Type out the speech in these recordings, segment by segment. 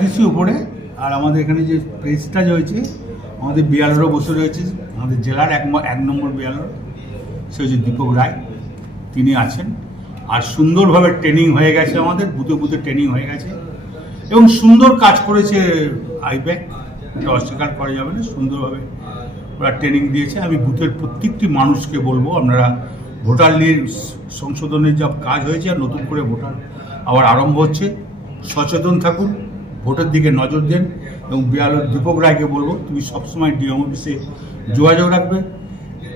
DC উপরে আর আমাদের এখানে যে প্রেসটা হয়েছে আমাদের বিয়ালরও বসে রয়েছে, আমাদের জেলার এক নম্বর বিয়ালর সে হচ্ছে দীপক রায়, তিনি আছেন। আর সুন্দরভাবে ট্রেনিং হয়ে গেছে, আমাদের বুথে বুথে ট্রেনিং হয়ে গেছে এবং সুন্দর কাজ করেছে আইপ্যাক, এটা অস্বীকার করা যাবে না। সুন্দরভাবে ওরা ট্রেনিং দিয়েছে। আমি বুথের প্রত্যেকটি মানুষকে বলবো, আপনারা ভোটার লিস্ট সংশোধনের যা কাজ হয়েছে আর নতুন করে ভোটার আবার আরম্ভ হচ্ছে, সচেতন থাকুন, ভোটের দিকে নজর দেন। এবং বিয়ালর দীপক রায়কে বলবো, তুমি সবসময় ডিএম অফিসে যোগাযোগ রাখবে,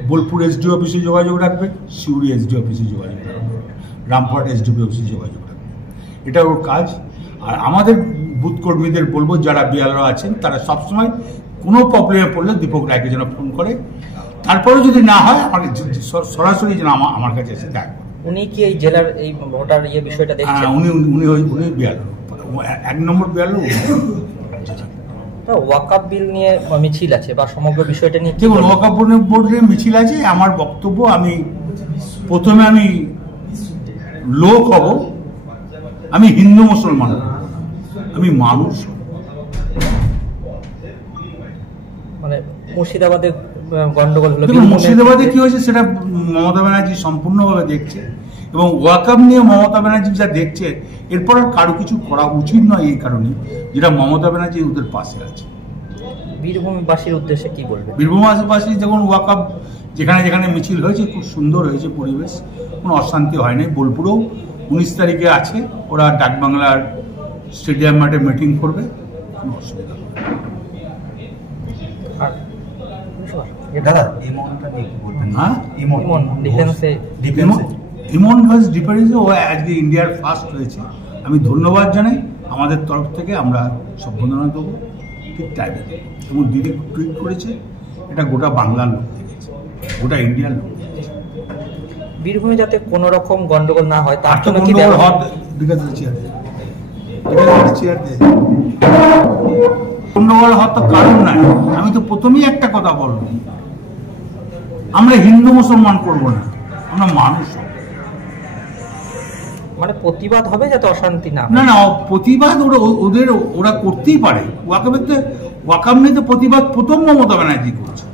বোলপুর এসডি অফিসে যোগাযোগ রাখবে, সিউড়ি এসডি অফিসে যোগাযোগ রাখবে, রামপুরহাট এসডিপি অফিসে যোগাযোগ রাখবে, এটা ওর কাজ। আর আমাদের বুথ কর্মীদের বলবো, যারা বিয়ালরা আছেন তারা সবসময় কোনো প্রবলেমে পড়লে দীপক রায়কে যেন ফোন করে, তারপরে যদি না হয় আমাকে সরাসরি যেন আমার কাছে এসে দেখা। উনি কি এই জেলার এই ভোটার বিষয়টা দেখছেন? উনি বিয়ালর, এক নম্বর বিয়ালর। ওয়াকআপ বিল নিয়ে মিছিল আছে বা সমগ্র বিষয়টা নিয়ে দেখুন, ওয়াকআপ বোর্ডের মিছিল আছে। আমার বক্তব্য, আমি প্রথমে আমি লোক হব, আমি হিন্দু মুসলমান, আমি মানুষ। মানে মুর্শিদাবাদে গন্ডগোল হলো, মুর্শিদাবাদে কি হয়েছে সেটা মমতা ব্যানার্জি সম্পূর্ণভাবে দেখছে এবং ওয়াকআপ নিয়ে মমতা ব্যানার্জি যা দেখছে, এরপর আর কারো কিছু করা উচিত নয়। এই কারণে যেটা মমতা ব্যানার্জি ওদের পাশে আছে। বীরভূমবাসীর উদ্দেশ্যে কি বলবে? বীরভূমবাসী যখন ওয়াকআপ যেখানে যেখানে মিছিল হয়েছে, খুব সুন্দর হয়েছে পরিবেশ, কোনো অশান্তি হয়নি। বোলপুরেও 19 তারিখে আছে, ওরা ডাকবাংলার স্টেডিয়াম মাঠে মিটিং করবে, কোনো অসুবিধা হবে না। আজকে ইন্ডিয়ার ফার্স্ট হয়েছে, আমি ধন্যবাদ জানাই। আমাদের তরফ থেকে আমরা সম্বোধনা দেবো ঠিক টাইমে। এবং দিদি টুইট করেছে, এটা গোটা বাংলার লোক দেখেছে, গোটা ইন্ডিয়ার লোক দেখেছে। বীরভূমে যাতে কোনো রকম গন্ডগোল না হয় তার জন্য গন্ডগোল হওয়ার তো কারণ নাই। আমি তো প্রথমেই একটা কথা বলবো, আমরা হিন্দু মুসলমান করবো না, আমরা মানুষ। মানে প্রতিবাদ হবে যাতে অশান্তি না। না, প্রতিবাদ ওরা করতেই পারে। ওয়াকআপ নিয়ে তো প্রতিবাদ প্রথম মমতা ব্যানার্জি করছে।